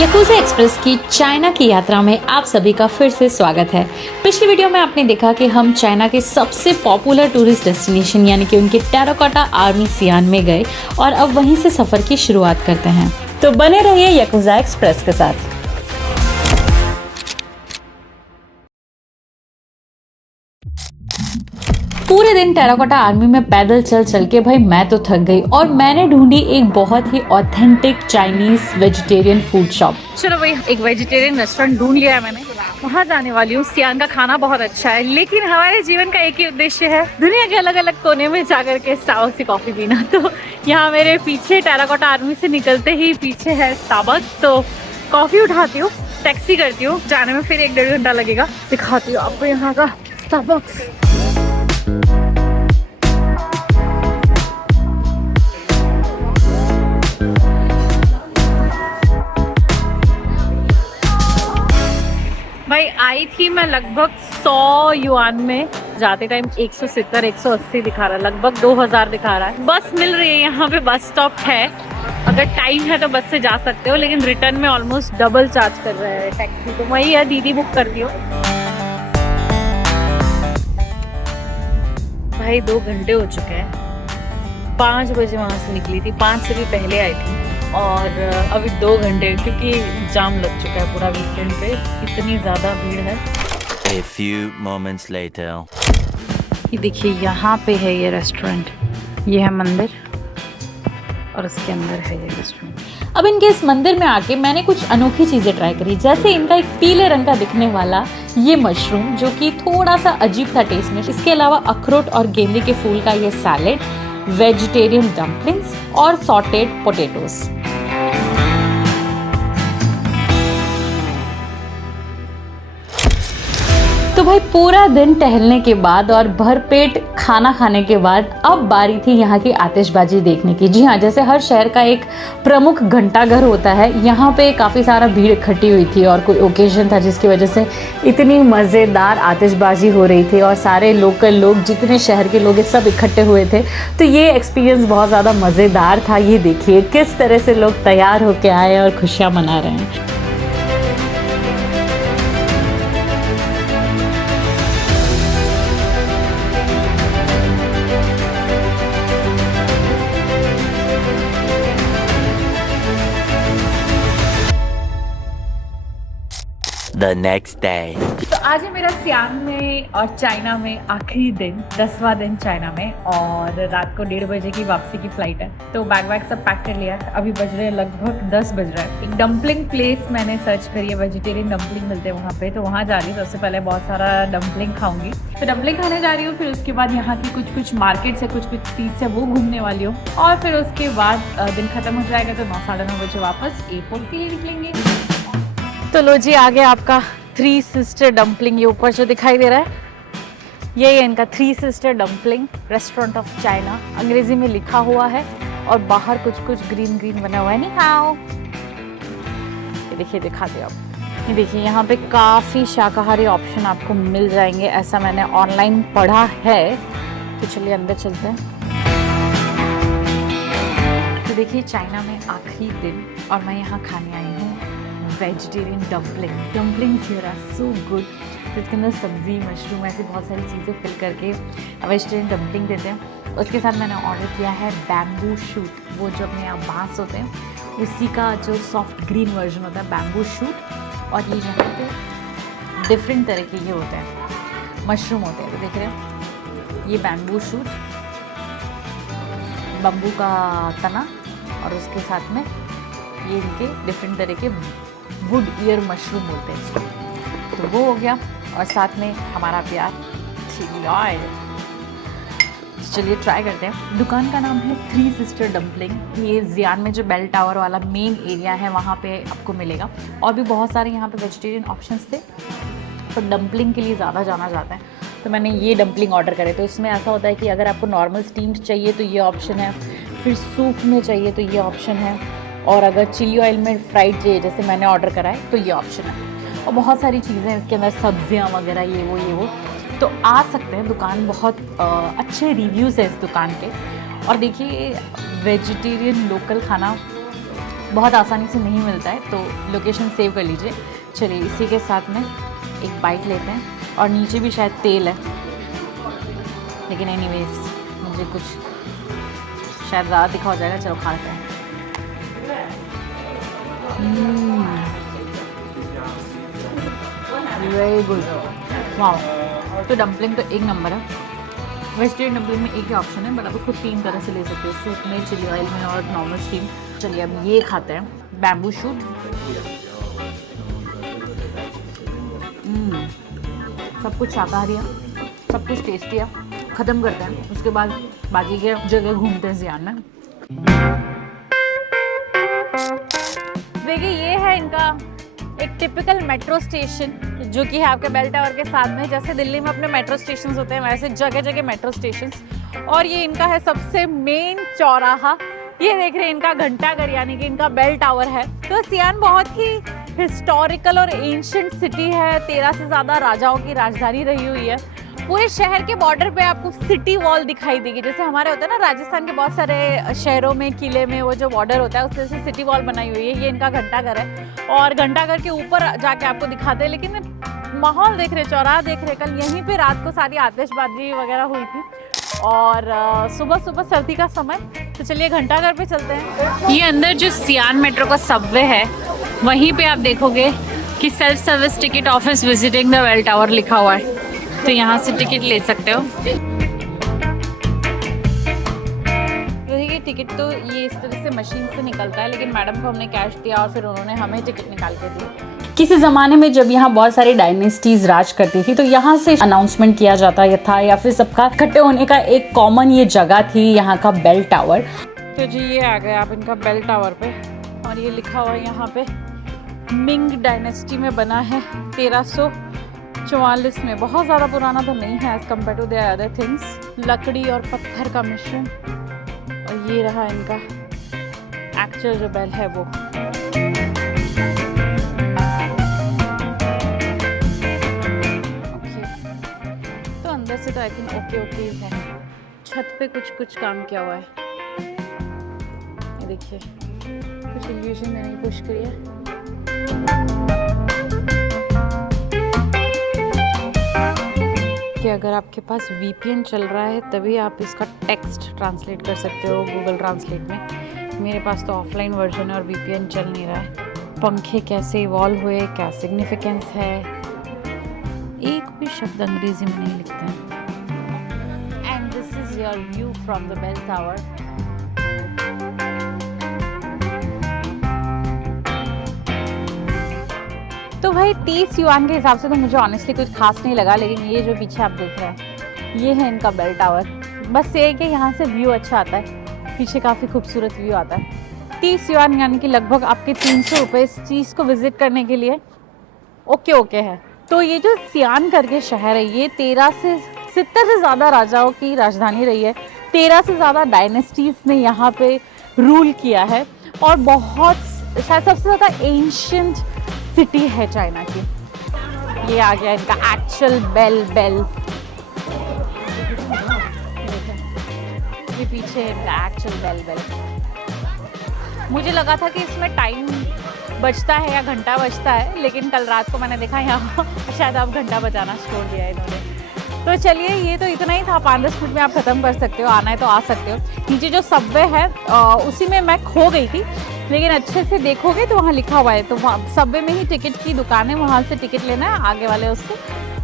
Yakuza express की China की यात्रा में आप सभी का फिर से स्वागत है। पिछली वीडियो में आपने देखा कि हम चाइना के सबसे पॉपुलर टूरिस्ट डेस्टिनेशन यानी कि उनके टेराकोटा आर्मी सियान में गए और अब वहीं से सफर की शुरुआत करते हैं। तो बने रहिए याकुजा एक्सप्रेस के साथ। पूरे दिन टेराकोटा आर्मी में पैदल चल चल के भाई मैं तो थक गई और मैंने ढूंढी एक बहुत ही authentic Chinese vegetarian food shop. चलो भाई, एक वेजिटेरियन रेस्टोरेंट ढूंढ लिया है मैंने, वहाँ जाने वाली हूँ। सियान का खाना बहुत अच्छा है, लेकिन हमारे जीवन का एक ही उद्देश्य है, दुनिया के अलग अलग कोने में जाकर के स्टारबक्स की कॉफी पीना। तो यहाँ मेरे पीछे टेराकोटा आर्मी से निकलते ही पीछे है स्टारबक्स, तो कॉफी उठाती हूँ, टैक्सी करती हूँ, जाने में फिर 1-1.5 घंटा लगेगा। दिखाती हूँ आपको यहाँ का स्टारबक्स। भाई आई थी मैं लगभग 100 युआन में, जाते टाइम 170-180 दिखा रहा है, लगभग 2000 दिखा रहा है। बस मिल रही है, यहाँ पे बस स्टॉप है, अगर टाइम है तो बस से जा सकते हो, लेकिन रिटर्न में ऑलमोस्ट डबल चार्ज कर रहा है टैक्सी। तो वही है, दीदी बुक कर दियो। भाई 2 घंटे हो चुके हैं, 5 बजे वहाँ से निकली थी, 5 से भी पहले आई थी और अभी 2 घंटे, क्योंकि जाम लग चुका है पूरा वीकेंड पे, इतनी ज़्यादा भीड़ है। A few moments later. ये देखिए, यहाँ पे है ये रेस्टोरेंट, ये है मंदिर और उसके अंदर है ये रेस्टोरेंट। अब इनके इस मंदिर में आके मैंने कुछ अनोखी चीज़ें ट्राई करी, जैसे इनका एक पीले रंग का दिखने वाला ये मशरूम, जो कि थोड़ा सा अजीब था टेस्ट में। इसके अलावा अखरोट और गेंदे के फूल का ये सैलेड, वेजिटेरियन डम्पलिंग्स और सॉटेड पोटैटोज। तो भाई पूरा दिन टहलने के बाद और भरपेट खाना खाने के बाद अब बारी थी यहाँ की आतिशबाजी देखने की। जी हाँ, जैसे हर शहर का एक प्रमुख घंटाघर होता है, यहाँ पे काफ़ी सारा भीड़ इकट्ठी हुई थी और कोई ओकेजन था जिसकी वजह से इतनी मज़ेदार आतिशबाजी हो रही थी और सारे लोकल लोग, जितने शहर के लोग सब इकट्ठे हुए थे। तो ये एक्सपीरियंस बहुत ज़्यादा मज़ेदार था। ये देखिए किस तरह से लोग तैयार होकर आए और खुशियाँ मना रहे हैं। The next day. तो आज है मेरा सियान में और चाइना में आखिरी दिन, 10वां दिन चाइना में, और रात को 1:30 बजे की वापसी की फ्लाइट है। तो बैग सब पैक कर लिया है, अभी बज रहे हैं लगभग 10 बज रहा है। एक डम्पलिंग प्लेस मैंने सर्च करी है, वेजिटेरियन डम्पलिंग मिलते हैं वहाँ पे, तो वहाँ जा रही हूँ। सबसे पहले बहुत सारा डम्पलिंग खाऊंगी, तो डम्पलिंग खाने जा रही हूँ, फिर उसके बाद यहाँ की कुछ मार्केट्स है, कुछ स्ट्रीट्स है, वो घूमने वाली हूँ, और फिर उसके बाद दिन खत्म हो जाएगा तो 9-9:30 बजे वापस एयरपोर्ट के लिए निकलेंगे। तो लो जी, आ गया आपका 3 सिस्टर डम्पलिंग। ये ऊपर जो दिखाई दे रहा है ये है इनका 3 sister dumpling restaurant of China, अंग्रेजी में लिखा हुआ है और बाहर कुछ ग्रीन बना हुआ है। नहीं खाओ, ये देखिए, दिखा दे आप। ये देखिए, यहाँ पे काफ़ी शाकाहारी ऑप्शन आपको मिल जाएंगे, ऐसा मैंने ऑनलाइन पढ़ा है। तो चलिए अंदर चलते हैं। तो देखिए, चाइना में आखिरी दिन और मैं यहाँ खाने आई हूँ vegetarian dumplings here are so good. तो इसके अंदर सब्ज़ी, मशरूम, ऐसी बहुत सारी चीज़ें फिल करके वेजिटेरियन डम्पलिंग देते हैं। उसके साथ मैंने ऑर्डर किया है बैम्बू शूट, वो जो अपने यहाँ बांस होते हैं उसी का जो सॉफ्ट ग्रीन वर्जन होता है, बैम्बू शूट। और ये यहाँ पे डिफरेंट तरह के ये होते हैं, मशरूम होते हैं। तो देख रहे हैं, ये बैम्बू शूट, बम्बू का तना, और उसके साथ में ये इनके डिफरेंट तरह के वुड ईयर मशरूम बोलते हैं इसको। तो वो हो गया, और साथ में हमारा प्यार चिली ऑयल। चलिए ट्राई करते हैं। दुकान का नाम है 3 सिस्टर डम्पलिंग। ये जियान में जो बेल टावर वाला मेन एरिया है वहाँ पे आपको मिलेगा, और भी बहुत सारे यहाँ पे वेजिटेरियन ऑप्शंस थे, तो डम्पलिंग के लिए ज़्यादा जाना जाता है। तो मैंने ये डम्पलिंग ऑर्डर करे। तो इसमें ऐसा होता है कि अगर आपको नॉर्मल स्टीम्ड चाहिए तो ये ऑप्शन है, फिर सूप में चाहिए तो ये ऑप्शन है, और अगर चिली ऑयल में फ्राइड चाहिए जैसे मैंने ऑर्डर करा है तो ये ऑप्शन है। और बहुत सारी चीज़ें हैं इसके अंदर, सब्जियां वगैरह, ये वो। तो आ सकते हैं, दुकान बहुत अच्छे रिव्यूज़ है इस दुकान के। और देखिए, वेजिटेरियन लोकल खाना बहुत आसानी से नहीं मिलता है, तो लोकेशन सेव कर लीजिए। चलिए इसी के साथ में एक बाइट लेते हैं, और नीचे भी शायद तेल है, लेकिन एनीवेज मुझे कुछ शायद ज़्यादा दिखा हो जाएगा। चलो खाते हैं। वेरी गुड, वाह। तो डम्पलिंग तो एक नंबर है। वेजिटेरियन डम्पलिंग में एक ही ऑप्शन है, बट आप उसको 3 तरह से ले सकते हो, सूप में, चिली ऑयल में और नॉर्मल स्टीम। चलिए अब ये खाते हैं, बैम्बू शूट। सब कुछ शाकाहारी है, सब कुछ टेस्टी है। ख़त्म करते हैं, उसके बाद बाकी के जगह घूमते हैं ज़ियान में। देखिए ये है इनका एक टिपिकल मेट्रो स्टेशन, जो कि है आपके बेल टावर के साथ में। जैसे दिल्ली में अपने मेट्रो स्टेशन होते हैं, वैसे जगह जगह मेट्रो स्टेशन। और ये इनका है सबसे मेन चौराहा। ये देख रहे हैं इनका घंटाघर, यानी कि इनका बेल टावर है। तो सियान बहुत ही हिस्टोरिकल और एंशिएंट सिटी है। 13 से ज़्यादा राजाओं की राजधानी रही हुई है। पूरे शहर के बॉर्डर पे आपको सिटी वॉल दिखाई देगी, जैसे हमारे होता है ना राजस्थान के बहुत सारे शहरों में, किले में वो जो बॉर्डर होता है उससे से सिटी वॉल बनाई हुई है। ये इनका घंटाघर है, और घंटाघर के ऊपर जाके आपको दिखाते हैं। लेकिन माहौल देख रहे, चौराहा देख रहे, कल यहीं पे रात को सारी आतिशबाजी वगैरह हुई थी, और सुबह सुबह सर्दी का समय। तो चलिए घंटाघर पे चलते हैं। ये अंदर जो सियान मेट्रो का सबवे है, वहीं पे आप देखोगे कि self service ticket office visiting the bell tower लिखा हुआ है, तो यहाँ से टिकट ले सकते हो। देखिए टिकट तो ये इस तरह से मशीन से निकलता है, लेकिन मैडम को हमने कैश दिया और फिर उन्होंने हमें टिकट निकाल के दी। किसी ज़माने में जब यहाँ बहुत सारी डायनेस्टीज राज करती थी, तो यहाँ से अनाउंसमेंट किया जाता था, या फिर सबका इकट्ठे होने का एक कॉमन ये जगह थी, यहाँ का बेल टावर। तो जी ये आ गए आप इनका बेल टावर पे, और ये लिखा हुआ है यहाँ पे मिंग डायनेस्टी में बना है 1344 में। बहुत ज़्यादा पुराना तो नहीं है as compared to their other things. लकड़ी और पत्थर का मिश्रण। और ये रहा इनका एक्चुअल जो बेल है वो। ओके, तो अंदर से तो आई थिंक ओके ओके ही है। छत पे कुछ काम किया हुआ है, ये देखिए, कुछ इल्यूजन देने की कोशिश करी है। कि अगर आपके पास VPN चल रहा है तभी आप इसका टेक्स्ट ट्रांसलेट कर सकते हो गूगल ट्रांसलेट में। मेरे पास तो ऑफलाइन वर्जन है और VPN चल नहीं रहा है। पंखे कैसे इवॉल्व हुए, क्या सिग्निफिकेंस है, एक भी शब्द अंग्रेजी में नहीं लिखते हैं। And this is your view from the bell tower. तो भाई 30 युआन के हिसाब से तो मुझे ऑनेस्टली कुछ खास नहीं लगा, लेकिन ये जो पीछे आप देख रहे हैं ये है इनका बेल टावर। बस ये है कि यहाँ से व्यू अच्छा आता है, पीछे काफ़ी खूबसूरत व्यू आता है। 30 युआन यानी कि लगभग आपके 300 रुपये इस चीज़ को विजिट करने के लिए ओके है। तो ये जो सियान करके शहर है, ये 70 से ज़्यादा राजाओं की राजधानी रही है। 13 से ज़्यादा डायनेस्टीज़ ने यहाँ पे रूल किया है, और बहुत शायद सबसे ज़्यादा एंशिएंट सिटी है चाइना की। ये आ गया इनका एक्चुअल बेल। ये पीछे इनका एक्चुअल बेल। मुझे लगा था कि इसमें टाइम बजता है या घंटा बजता है, लेकिन कल रात को मैंने देखा यहाँ शायद अब घंटा बजाना छोड़ दिया है इन्होंने। तो चलिए ये तो इतना ही था, 5-10 मिनट में आप ख़त्म कर सकते हो। आना है तो आ सकते हो। नीचे जो सबवे है उसी में मैं खो गई थी, लेकिन अच्छे से देखोगे तो वहाँ लिखा हुआ है, तो वहाँ सबवे में ही टिकट की दुकान है, वहाँ से टिकट लेना है, आगे वाले उससे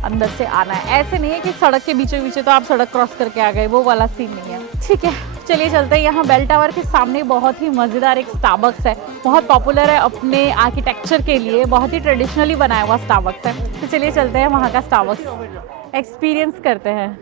अंदर से आना है। ऐसे नहीं है कि सड़क के बीचों बीच तो आप सड़क क्रॉस करके आ गए, वो वाला सीन नहीं है। ठीक है, चलिए चलते हैं। यहाँ बेल टावर के सामने बहुत ही मज़ेदार एक स्टारबक्स है, बहुत पॉपुलर है अपने आर्किटेक्चर के लिए, बहुत ही ट्रेडिशनली बनाया हुआ स्टारबक्स है। तो चलिए चलते हैं वहाँ का स्टारबक्स एक्सपीरियंस करते हैं।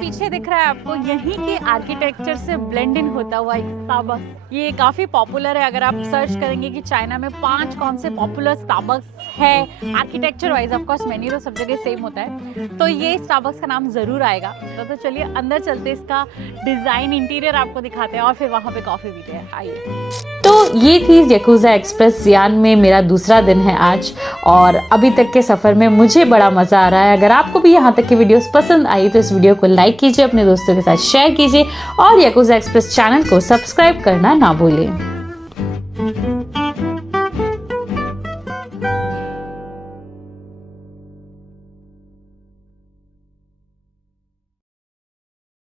पीछे दिख रहा है आपको यहीं के आर्किटेक्चर से ब्लेंड इन होता हुआ एक स्टारबक्स। ये काफ़ी पॉपुलर है। अगर आप सर्च करेंगे कि चाइना में 5 कौन से पॉपुलर स्टारबक्स है architecture wise, of course menu तो सब जगह सेम होता है, तो ये स्टारबक्स का नाम ज़रूर आएगा। तो चलिए अंदर चलते, इसका डिज़ाइन इंटीरियर आपको दिखाते हैं और फिर वहाँ पे कॉफ़ी पीते हैं। आइए। तो ये थी याकुजा एक्सप्रेस सियान में मेरा दूसरा दिन है आज, और अभी तक के सफ़र में मुझे बड़ा मज़ा आ रहा है। अगर आपको भी यहाँ तक की वीडियोस पसंद आई तो इस वीडियो को लाइक लाइक कीजिए, अपने दोस्तों के साथ शेयर कीजिए और याकुजा एक्सप्रेस चैनल को सब्सक्राइब करना ना भूलें।